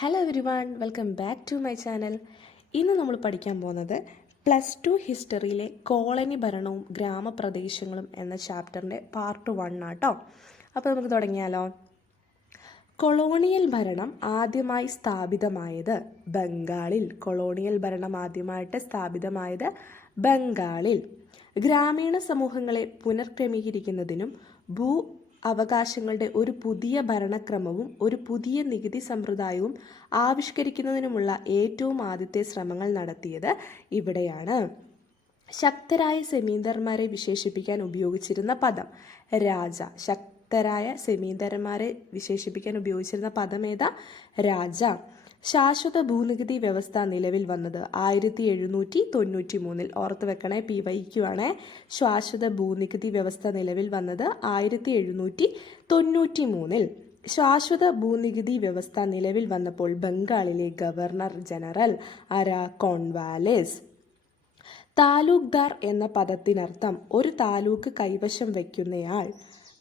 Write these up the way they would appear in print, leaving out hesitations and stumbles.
Hello everyone, welcome back to my channel. ഇന്ന് നമ്മൾ പഠിക്കാൻ പോകുന്നത് +2 ഹിസ്റ്ററിയിലെ കോളനി ഭരണവും ഗ്രാമപ്രദേശങ്ങളും എന്ന ചാപ്റ്ററിൻ്റെ പാർട്ട് 1 ആട്ടോ. അപ്പോൾ നമുക്ക് തുടങ്ങിയാലോ. കൊളോണിയൽ ഭരണം ആദ്യമായി സ്ഥാപിതമായത് ബംഗാളിൽ. ഗ്രാമീണ സമൂഹങ്ങളെ പുനർക്രമീകരിക്കുന്നതിനും ഭൂ അവകാശങ്ങളുടെ ഒരു പുതിയ ഭരണക്രമവും ഒരു പുതിയ നികുതി സമ്പ്രദായവും ആവിഷ്കരിക്കുന്നതിനുമുള്ള ഏറ്റവും ആദ്യത്തെ ശ്രമങ്ങൾ നടത്തിയത് ഇവിടെയാണ്. ശക്തരായ സെമീന്ദർമാരെ വിശേഷിപ്പിക്കാൻ ഉപയോഗിച്ചിരുന്ന പദം രാജ. ശക്തരായ സെമീന്ദർമാരെ വിശേഷിപ്പിക്കാൻ ഉപയോഗിച്ചിരുന്ന പദം ഏതാ? രാജ. ശാശ്വത ഭൂനികുതി വ്യവസ്ഥ നിലവിൽ വന്നത് 1793. ഓർത്ത് വെക്കണേ, PYQ ആണ്. ശാശ്വത ഭൂനികുതി വ്യവസ്ഥ നിലവിൽ വന്നത് 1793. ശാശ്വത ഭൂനികുതി വ്യവസ്ഥ നിലവിൽ വന്നപ്പോൾ ബംഗാളിലെ ഗവർണർ ജനറൽ കോൺവാലിസ്. താലൂക്ക്ദാർ എന്ന പദത്തിനർത്ഥം ഒരു താലൂക്ക് കൈവശം വയ്ക്കുന്നയാൾ.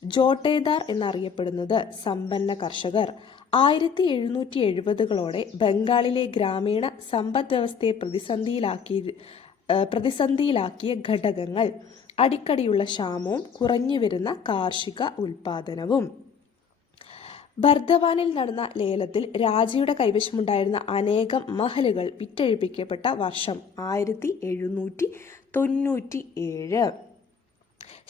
ജോട്ടേദാർ എന്നറിയപ്പെടുന്നത് സമ്പന്ന കർഷകർ. 1770കളോടെ ബംഗാളിലെ ഗ്രാമീണ സമ്പദ് വ്യവസ്ഥയെ പ്രതിസന്ധിയിലാക്കിയ ഘടകങ്ങൾ അടിക്കടിയുള്ള ക്ഷാമവും കുറഞ്ഞുവരുന്ന കാർഷിക ഉൽപാദനവും. ബർദവാനിൽ നടന്ന ലേലത്തിൽ രാജയുടെ കൈവശമുണ്ടായിരുന്ന അനേകം മഹലുകൾ വിറ്റഴിപ്പിക്കപ്പെട്ട വർഷം 1797.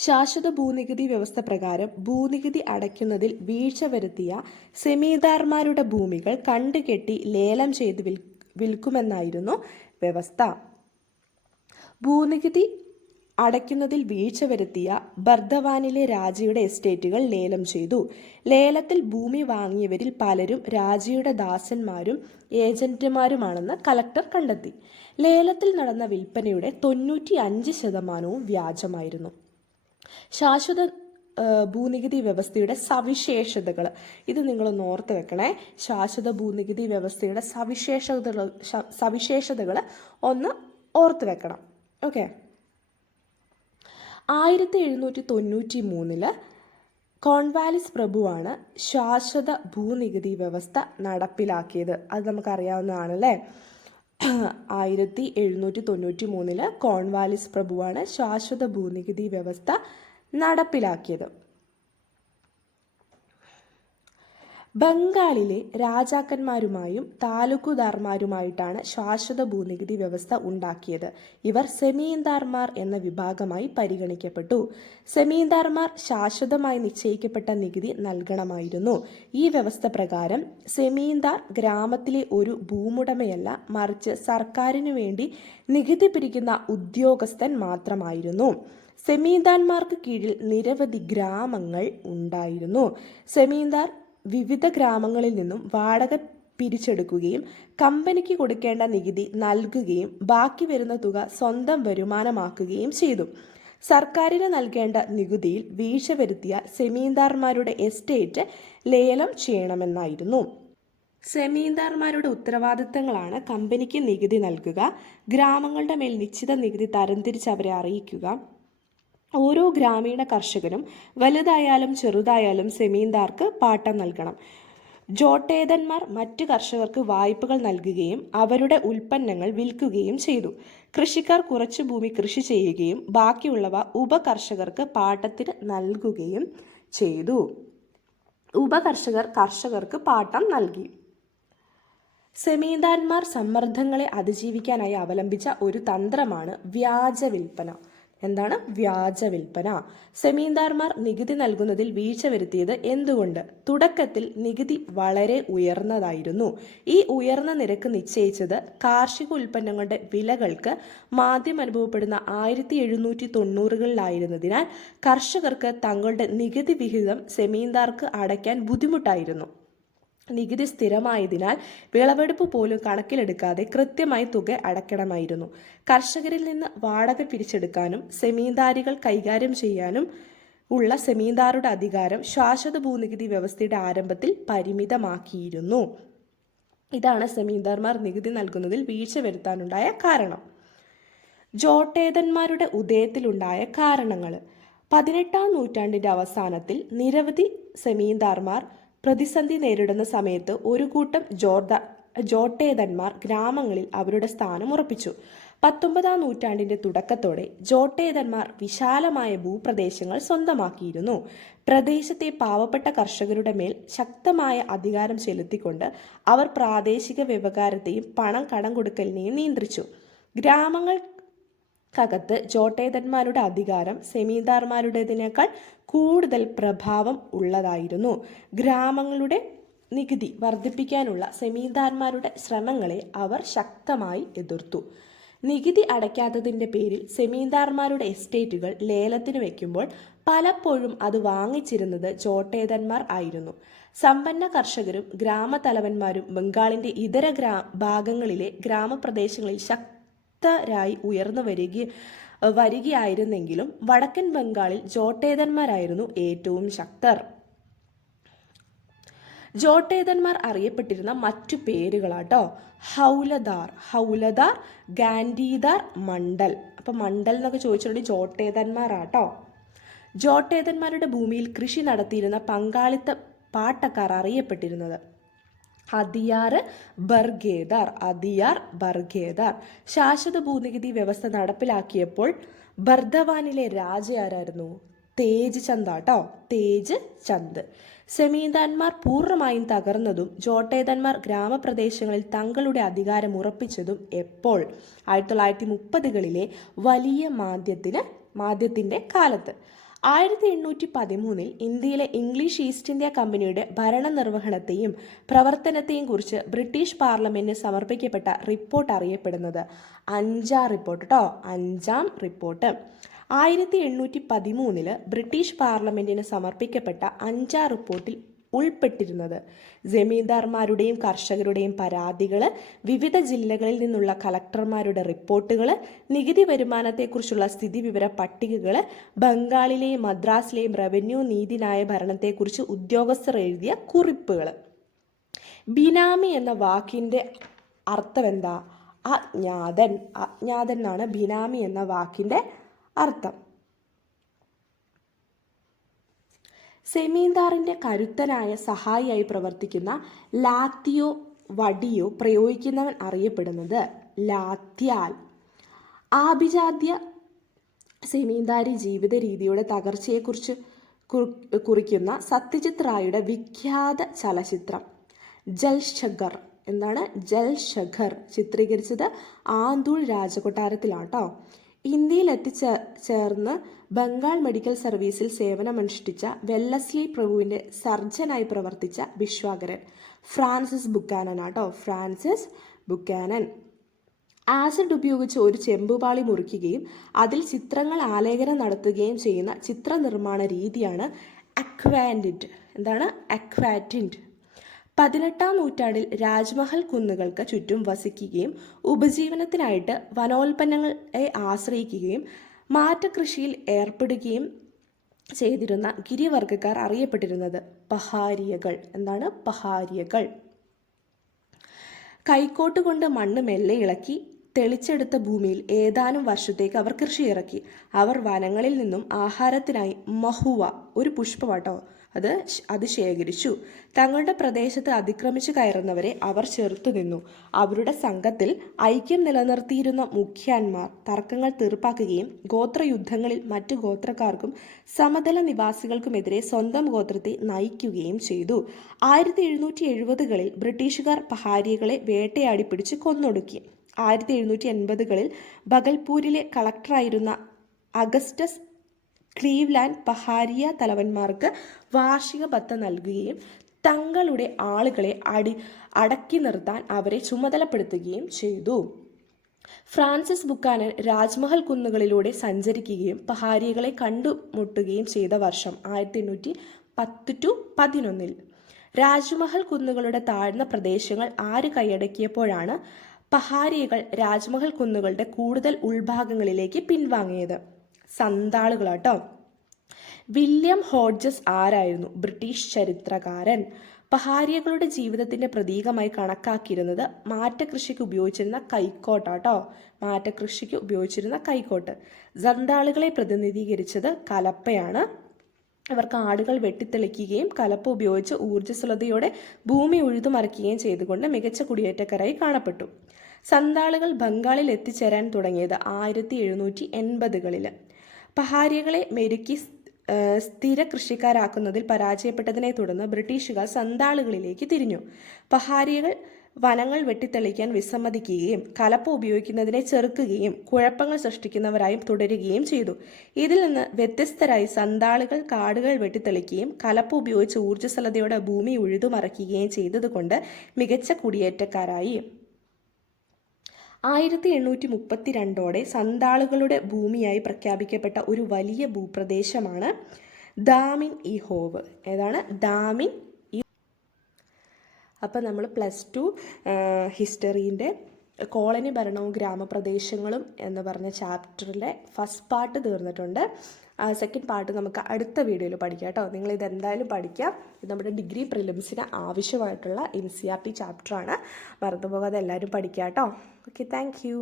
ശാശ്വത ഭൂനികുതി വ്യവസ്ഥ പ്രകാരം ഭൂനികുതി അടയ്ക്കുന്നതിൽ വീഴ്ച വരുത്തിയ സെമീന്ദാർമാരുടെ ഭൂമികൾ കണ്ടുകെട്ടി ലേലം ചെയ്ത് വിൽക്കുമെന്നായിരുന്നു വ്യവസ്ഥ. ഭൂനികുതി അടയ്ക്കുന്നതിൽ വീഴ്ച വരുത്തിയ ബർദവാനിലെ രാജയുടെ എസ്റ്റേറ്റുകൾ ലേലം ചെയ്തു. ലേലത്തിൽ ഭൂമി വാങ്ങിയവരിൽ പലരും രാജയുടെ ദാസന്മാരും ഏജന്റുമാരുമാണെന്ന് കളക്ടർ കണ്ടെത്തി. ലേലത്തിൽ നടന്ന വിൽപ്പനയുടെ 95% വ്യാജമായിരുന്നു. ശാശ്വത ഭൂനികുതി വ്യവസ്ഥയുടെ സവിശേഷതകൾ, ഇത് നിങ്ങളൊന്ന് ഓർത്ത് വെക്കണേ. ശാശ്വത ഭൂനികുതി വ്യവസ്ഥയുടെ സവിശേഷതകൾ ഒന്ന് ഓർത്ത് വെക്കണം. ഓക്കെ. 1793 കോൺവാലിസ് പ്രഭുവാണ് ശാശ്വത ഭൂനികുതി വ്യവസ്ഥ നടപ്പിലാക്കിയത്. അത് നമുക്കറിയാവുന്നതാണല്ലേ. 1793 കോൺവാലിസ് പ്രഭുവാണ് ശാശ്വത ഭൂനികുതി വ്യവസ്ഥ നടപ്പിലാക്കിയത്. ബംഗാളിലെ രാജാക്കന്മാരുമായും താലൂക്കുദാർമാരുമായിട്ടാണ് ശാശ്വത ഭൂനികുതി വ്യവസ്ഥ ഉണ്ടാക്കിയത്. ഇവർ സെമീന്ദാർമാർ എന്ന വിഭാഗമായി പരിഗണിക്കപ്പെട്ടു. സെമീന്ദാർമാർ ശാശ്വതമായി നിശ്ചയിക്കപ്പെട്ട നികുതി നൽകണമായിരുന്നു. ഈ വ്യവസ്ഥ പ്രകാരം സെമീന്ദാർ ഗ്രാമത്തിലെ ഒരു ഭൂമുടമയല്ല, മറിച്ച് സർക്കാരിനു വേണ്ടി നികുതി പിരിക്കുന്ന ഉദ്യോഗസ്ഥൻ മാത്രമായിരുന്നു. സെമീന്ദാർമാർക്ക് കീഴിൽ നിരവധി ഗ്രാമങ്ങൾ ഉണ്ടായിരുന്നു. സെമീന്ദാർ വിവിധ ഗ്രാമങ്ങളിൽ നിന്നും വാടക പിരിച്ചെടുക്കുകയും കമ്പനിക്ക് കൊടുക്കേണ്ട നികുതി നൽകുകയും ബാക്കി വരുന്ന തുക സ്വന്തം വരുമാനമാക്കുകയും ചെയ്തു. സർക്കാരിന് നൽകേണ്ട നികുതിയിൽ വീഴ്ച വരുത്തിയ സെമീന്ദാർമാരുടെ എസ്റ്റേറ്റ് ലേലം ചെയ്യണമെന്നായിരുന്നു. സെമീന്ദാർമാരുടെ ഉത്തരവാദിത്തങ്ങളാണ് കമ്പനിക്ക് നികുതി നൽകുക, ഗ്രാമങ്ങളുടെ മേൽ നിശ്ചിത നികുതി തരംതിരിച്ച് അവരെ അറിയിക്കുക. ഓരോ ഗ്രാമീണ കർഷകനും വലുതായാലും ചെറുതായാലും സെമീന്ദാർക്ക് പാട്ടം നൽകണം. ജോട്ടേദന്മാർ മറ്റു കർഷകർക്ക് വായ്പകൾ നൽകുകയും അവരുടെ ഉൽപ്പന്നങ്ങൾ വിൽക്കുകയും ചെയ്തു. കൃഷിക്കാർ കുറച്ചു ഭൂമി കൃഷി ചെയ്യുകയും ബാക്കിയുള്ളവ ഉപകർഷകർക്ക് പാട്ടത്തിന് നൽകുകയും ചെയ്തു. കർഷകർക്ക് പാട്ടം നൽകി. സെമീന്ദാർമാർ സമ്മർദ്ദങ്ങളെ അതിജീവിക്കാനായി അവലംബിച്ച ഒരു തന്ത്രമാണ് വ്യാജ വിൽപ്പന. എന്താണ് വ്യാജ വിൽപ്പന? സെമീന്ദാർമാർ നികുതി നൽകുന്നതിൽ വീഴ്ച വരുത്തിയത് എന്തുകൊണ്ട്? തുടക്കത്തിൽ നികുതി വളരെ ഉയർന്നതായിരുന്നു. ഈ ഉയർന്ന നിരക്ക് നിശ്ചയിച്ചത് കാർഷിക ഉൽപ്പന്നങ്ങളുടെ വിലകൾക്ക് മാന്ദ്യം അനുഭവപ്പെടുന്ന 1790കളിലായിരുന്നതിനാൽ കർഷകർക്ക് തങ്ങളുടെ നികുതി വിഹിതം സെമീന്ദാർക്ക് അടയ്ക്കാൻ ബുദ്ധിമുട്ടായിരുന്നു. നികുതി സ്ഥിരമായതിനാൽ വിളവെടുപ്പ് പോലും കണക്കിലെടുക്കാതെ കൃത്യമായി തുക അടയ്ക്കണമായിരുന്നു. കർഷകരിൽ നിന്ന് വാടക പിരിച്ചെടുക്കാനും സെമീന്ദാരികൾ കൈകാര്യം ചെയ്യാനും ഉള്ള സെമീന്ദാറുടെ അധികാരം ശാശ്വത ഭൂനികുതി വ്യവസ്ഥയുടെ ആരംഭത്തിൽ പരിമിതമാക്കിയിരുന്നു. ഇതാണ് സെമീന്ദാർമാർ നികുതി നൽകുന്നതിൽ വീഴ്ച വരുത്താനുണ്ടായ കാരണം. ജോട്ടേദന്മാരുടെ ഉദയത്തിലുണ്ടായ കാരണങ്ങൾ. 18ാം നൂറ്റാണ്ടിന്റെ അവസാനത്തിൽ നിരവധി സെമീന്ദാർമാർ പ്രതിസന്ധി നേരിടുന്ന സമയത്ത് ഒരു കൂട്ടം ജോട്ടേതന്മാർ ഗ്രാമങ്ങളിൽ അവരുടെ സ്ഥാനം ഉറപ്പിച്ചു. 19-ാം നൂറ്റാണ്ടിന്റെ തുടക്കത്തോടെ ജോട്ടേതന്മാർ വിശാലമായ ഭൂപ്രദേശങ്ങൾ സ്വന്തമാക്കിയിരുന്നു. പ്രദേശത്തെ പാവപ്പെട്ട കർഷകരുടെ മേൽ ശക്തമായ അധികാരം ചെലുത്തിക്കൊണ്ട് അവർ പ്രാദേശിക വ്യവഹാരത്തെയും പണം കടം കൊടുക്കലിനെയും നിയന്ത്രിച്ചു. ഗ്രാമങ്ങൾക്കകത്ത് ജോട്ടേതന്മാരുടെ അധികാരം സെമീന്ദാർമാരുടേതിനേക്കാൾ കൂടുതൽ പ്രഭാവം ഉള്ളതായിരുന്നു. ഗ്രാമങ്ങളുടെ നികുതി വർദ്ധിപ്പിക്കാനുള്ള സെമീന്ദാർമാരുടെ ശ്രമങ്ങളെ അവർ ശക്തമായി എതിർത്തു. നികുതി അടയ്ക്കാത്തതിൻ്റെ പേരിൽ സെമീന്ദാർമാരുടെ എസ്റ്റേറ്റുകൾ ലേലത്തിന് വയ്ക്കുമ്പോൾ പലപ്പോഴും അത് വാങ്ങിച്ചിരുന്നത് ജോട്ടേതന്മാർ ആയിരുന്നു. സമ്പന്ന കർഷകരും ഗ്രാമത്തലവന്മാരും ബംഗാളിൻ്റെ ഇതര ഭാഗങ്ങളിലെ ഗ്രാമപ്രദേശങ്ങളിൽ ശക്തരായി ഉയർന്നു വരികയായിരുന്നെങ്കിലും വടക്കൻ ബംഗാളിൽ ജോട്ടേതന്മാരായിരുന്നു ഏറ്റവും ശക്തർ. ജോട്ടേതന്മാർ അറിയപ്പെട്ടിരുന്ന മറ്റു പേരുകളാട്ടോ ഹൗലദാർ, ഗാന്ധിദാർ, മണ്ഡൽ. അപ്പം മണ്ഡൽ എന്നൊക്കെ ചോദിച്ചിട്ടുണ്ടെങ്കിൽ ജോട്ടേതന്മാരാട്ടോ. ജോട്ടേതന്മാരുടെ ഭൂമിയിൽ കൃഷി നടത്തിയിരുന്ന പങ്കാളിത്ത പാട്ടക്കാർ അറിയപ്പെട്ടിരുന്നത് അതിയാർ ബർഗേദാർ. ശാശ്വത ഭൂനികുതി വ്യവസ്ഥ നടപ്പിലാക്കിയപ്പോൾ ബർദവാനിലെ രാജ ആരായിരുന്നു? തേജ് ചന്ദ്. സെമീന്ദാർമാർ പൂർണ്ണമായും തകർന്നതും ജോട്ടേതന്മാർ ഗ്രാമപ്രദേശങ്ങളിൽ തങ്ങളുടെ അധികാരം ഉറപ്പിച്ചതും എപ്പോൾ? 1930-കളിലെ വലിയ മാന്ദ്യത്തിൻ്റെ കാലത്ത്. 1813 ഇന്ത്യയിലെ ഇംഗ്ലീഷ് ഈസ്റ്റ് ഇന്ത്യ കമ്പനിയുടെ ഭരണനിർവഹണത്തെയും പ്രവർത്തനത്തെയും കുറിച്ച് ബ്രിട്ടീഷ് പാർലമെന്റിന് സമർപ്പിക്കപ്പെട്ട റിപ്പോർട്ട് അറിയപ്പെടുന്നത് അഞ്ചാം റിപ്പോർട്ട്. 1813 ബ്രിട്ടീഷ് പാർലമെന്റിന് സമർപ്പിക്കപ്പെട്ട അഞ്ചാം റിപ്പോർട്ടിൽ ഉൾപ്പെട്ടിരുന്നത് ജമീന്ദാർമാരുടെയും കർഷകരുടെയും പരാതികൾ, വിവിധ ജില്ലകളിൽ നിന്നുള്ള കളക്ടർമാരുടെ റിപ്പോർട്ടുകൾ, നികുതി വരുമാനത്തെക്കുറിച്ചുള്ള സ്ഥിതിവിവര പട്ടികകൾ, ബംഗാളിലെയും മദ്രാസിലെയും റവന്യൂ നീതിന്യായ ഭരണത്തെക്കുറിച്ച് ഉദ്യോഗസ്ഥർ എഴുതിയ കുറിപ്പുകൾ. ബിനാമി എന്ന വാക്കിൻ്റെ അർത്ഥം എന്താ? അജ്ഞാതൻ എന്നാണ് ബിനാമി എന്ന വാക്കിൻ്റെ അർത്ഥം. സെമീന്ദാറിന്റെ കരുത്തനായ സഹായിയായി പ്രവർത്തിക്കുന്ന ലാത്തിയോ വടിയോ പ്രയോഗിക്കുന്നവൻ അറിയപ്പെടുന്നത് ലാത്യാൽ. ആഭിജാത്യ സെമീന്ദാരി ജീവിത രീതിയുടെ തകർച്ചയെക്കുറിച്ച് കുറിക്കുന്ന സത്യജിത് റായിയുടെ വിഖ്യാത ചലച്ചിത്രം ജൽശഘർ ചിത്രീകരിച്ചത് ആന്തൂൾ രാജകൊട്ടാരത്തിലാട്ടോ. ഇന്ത്യയിൽ എത്തിച്ചേർന്ന് ബംഗാൾ മെഡിക്കൽ സർവീസിൽ സേവനമനുഷ്ഠിച്ച വെല്ലസ്ലി പ്രഭുവിൻ്റെ സർജനായി പ്രവർത്തിച്ച വിശ്വാകരൻ ഫ്രാൻസിസ് ബുക്കാനൻ ആസിഡ് ഉപയോഗിച്ച് ഒരു ചെമ്പുപാളി മുറിക്കുകയും അതിൽ ചിത്രങ്ങൾ ആലേഖനം നടത്തുകയും ചെയ്യുന്ന ചിത്രനിർമ്മാണ രീതിയാണ് അക്വാറ്റിൻറ്റ്. 18-ാം നൂറ്റാണ്ടിൽ രാജ്മഹൽ കുന്നുകൾക്ക് ചുറ്റും വസിക്കുകയും ഉപജീവനത്തിനായിട്ട് വനോൽപ്പന്നങ്ങളെ ആശ്രയിക്കുകയും മാറ്റകൃഷിയിൽ ഏർപ്പെടുകയും ചെയ്തിരുന്ന ഗിരിവർഗ്ഗക്കാർ അറിയപ്പെട്ടിരുന്നത് പഹാരിയകൾ. കൈക്കോട്ട് കൊണ്ട് മണ്ണ് മെല്ലെ ഇളക്കി തെളിച്ചെടുത്ത ഭൂമിയിൽ ഏതാനും വർഷത്തേക്ക് അവർ കൃഷി ഇറക്കി. അവർ വനങ്ങളിൽ നിന്നും ആഹാരത്തിനായി മഹുവ, ഒരു പുഷ്പമാട്ടോ, അത് ശേഖരിച്ചു. തങ്ങളുടെ പ്രദേശത്ത് അതിക്രമിച്ചു കയറുന്നവരെ അവർ ചെറുത്തുനിന്നു. അവരുടെ സംഘത്തിൽ ഐക്യം നിലനിർത്തിയിരുന്ന മുഖ്യന്മാർ തർക്കങ്ങൾ തീർപ്പാക്കുകയും ഗോത്രയുദ്ധങ്ങളിൽ മറ്റു ഗോത്രക്കാർക്കും സമതല നിവാസികൾക്കുമെതിരെ സ്വന്തം ഗോത്രത്തെ നയിക്കുകയും ചെയ്തു. 1770-കളിൽ ബ്രിട്ടീഷുകാർ പഹാരികളെ വേട്ടയാടി പിടിച്ച് കൊന്നൊടുക്കി. 1780-കളിൽ ബഗൽപൂരിലെ കളക്ടറായിരുന്ന അഗസ്റ്റസ് ക്ലീവ്ലാൻഡ് പഹാരിയ തലവന്മാർക്ക് വാർഷിക ഭത്ത നൽകുകയും തങ്ങളുടെ ആളുകളെ അടക്കി നിർത്താൻ അവരെ ചുമതലപ്പെടുത്തുകയും ചെയ്തു. ഫ്രാൻസിസ് ബുക്കാനൻ രാജ്മഹൽ കുന്നുകളിലൂടെ സഞ്ചരിക്കുകയും പഹാരികളെ കണ്ടുമുട്ടുകയും ചെയ്ത വർഷം 1810-11. രാജ്മഹൽ കുന്നുകളുടെ താഴ്ന്ന പ്രദേശങ്ങൾ ആര് കൈയടക്കിയപ്പോഴാണ് പഹാരികൾ രാജ്മഹൽ കുന്നുകളുടെ കൂടുതൽ ഉൾഭാഗങ്ങളിലേക്ക് പിൻവാങ്ങിയത്? സന്താളുകളാട്ടോ. വില്യം ഹോഡ്ജസ് ആരായിരുന്നു? ബ്രിട്ടീഷ് ചരിത്രകാരൻ. പഹാരികളുടെ ജീവിതത്തിന്റെ പ്രതീകമായി കണക്കാക്കിയിരുന്നത് മാറ്റകൃഷിക്ക് ഉപയോഗിച്ചിരുന്ന കൈക്കോട്ട്. സന്താളുകളെ പ്രതിനിധീകരിച്ചത് കലപ്പയാണ്. ഇവർ കാടുകൾ വെട്ടിത്തെളിക്കുകയും കലപ്പ ഉപയോഗിച്ച് ഊർജ്ജസ്വലതയോടെ ഭൂമി ഉഴുതുമറിക്കുകയും ചെയ്തുകൊണ്ട് മികച്ച കുടിയേറ്റക്കാരായി കാണപ്പെട്ടു. സന്താളുകൾ ബംഗാളിൽ എത്തിച്ചേരാൻ തുടങ്ങിയത് 1780-കളിൽ. പഹാരികളെ മെരുക്കി സ്ഥിര കൃഷിക്കാരാക്കുന്നതിൽ പരാജയപ്പെട്ടതിനെ തുടർന്ന് ബ്രിട്ടീഷുകാർ സന്താളുകളിലേക്ക് തിരിഞ്ഞു. പഹാരികൾ വനങ്ങൾ വെട്ടിത്തെളിക്കാൻ വിസമ്മതിക്കുകയും കലപ്പ ഉപയോഗിക്കുന്നതിനെ ചെറുക്കുകയും കുഴപ്പങ്ങൾ സൃഷ്ടിക്കുന്നവരായും തുടരുകയും ചെയ്തു. ഇതിൽ നിന്ന് വ്യത്യസ്തരായി സന്താളുകൾ കാടുകൾ വെട്ടിത്തെളിക്കുകയും കലപ്പ ഉപയോഗിച്ച് ഊർജ്ജസ്വലതയോടെ ഭൂമി ഉഴുതുമറിക്കുകയും ചെയ്തതുകൊണ്ട് മികച്ച കുടിയേറ്റക്കാരായി. 1832 സന്താളുകളുടെ ഭൂമിയായി പ്രഖ്യാപിക്കപ്പെട്ട ഒരു വലിയ ഭൂപ്രദേശമാണ് ദാമിൻ ഇ ഹോവ്. ഏതാണ്? ദാമിൻ. അപ്പോൾ നമ്മൾ +2 ഹിസ്റ്ററീൻ്റെ കോളനി ഭരണവും ഗ്രാമപ്രദേശങ്ങളും എന്ന് പറഞ്ഞ ചാപ്റ്ററിലെ ഫസ്റ്റ് പാർട്ട് തീർന്നിട്ടുണ്ട്. സെക്കൻഡ് പാർട്ട് നമുക്ക് അടുത്ത വീഡിയോയിൽ പഠിക്കാം കേട്ടോ. നിങ്ങളിത് എന്തായാലും പഠിക്കാം. ഇത് നമ്മുടെ ഡിഗ്രി പ്രിലിംസിന് ആവശ്യമായിട്ടുള്ള NCERT ചാപ്റ്ററാണ്. മറന്നുപോകാതെ എല്ലാവരും പഠിക്കാം കേട്ടോ. Okay, thank you.